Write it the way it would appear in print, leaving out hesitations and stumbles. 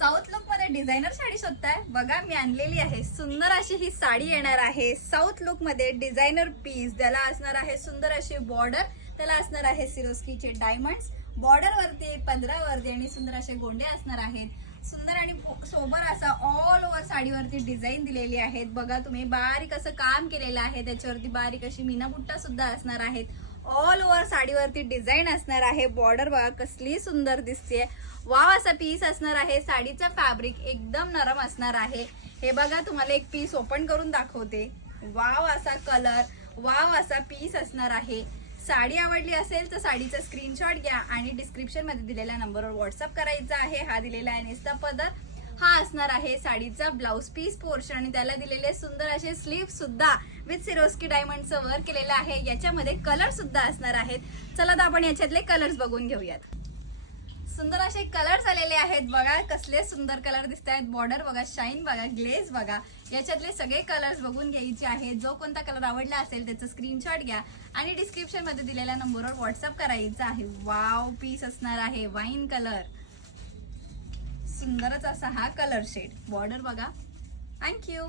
South look मध्ये designer sari शोधताय बघा, मी आणलेली आहे सुंदर अशी ही साडी येणार आहे साऊथ लुक मध्ये डिझायनर पीस. त्याला असणार आहे सुंदर अशी बॉर्डर, त्याला असणार आहे सिरोस्कीचे डायमंड्स बॉर्डर वरती, 15 वरती आणि सुंदर असे गोंडे असणार आहेत. सुंदर आणि सोबर असा ऑल ओव्हर साडीवरती डिझाईन दिलेली आहेत. बघा तुम्ही बारीक असं काम केलेलं आहे, त्याच्यावरती बारीक अशी मीना बुट्टा सुद्धा असणार आहेत. ऑल ओव्हर साडीवरती डिझाईन असणार आहे. बॉर्डर बघा कसली सुंदर दिसते. वाव असा पीस असणार आहे. साडीचा फॅब्रिक एकदम नरम असणार आहे. हे बघा तुम्हाला एक पीस ओपन करून दाखवते. वाव असा कलर, वाव असा पीस असणार आहे. साडी आवडली असेल तर साडीचा स्क्रीनशॉट घ्या आणि डिस्क्रिप्शन मध्ये दिलेल्या नंबरवर व्हॉट्सअप करायचा आहे. हा दिलेला आहे नेसता पदर, हा असणार आहे साडीचा ब्लाउज पीस पोर्शन आणि त्याला दिलेले सुंदर असे स्लीव सुद्धा विथ सिरोस्की डायमंडचं वर्क केलेलं आहे. याच्यामध्ये कलर सुद्धा असणार आहेत. चला तर आपण याच्यातले कलर्स बघून घेऊयात. सुंदर असे कलर्स आलेले आहेत. बघा कसले सुंदर कलर दिसत आहेत. बॉर्डर बघा, शाईन बघा, ग्लेज बघा. याच्यातले सगळे कलर्स बघून घ्यायचे आहेत. जो कोणता कलर आवडला असेल त्याचा स्क्रीनशॉट घ्या आणि डिस्क्रिप्शन मध्ये दिलेल्या नंबरवर व्हॉट्सअप करायचा आहे. वाव पीस असणार आहे वाईन कलर. सुंदरच असा हा कलर शेड. बॉर्डर बघा. थँक्यू.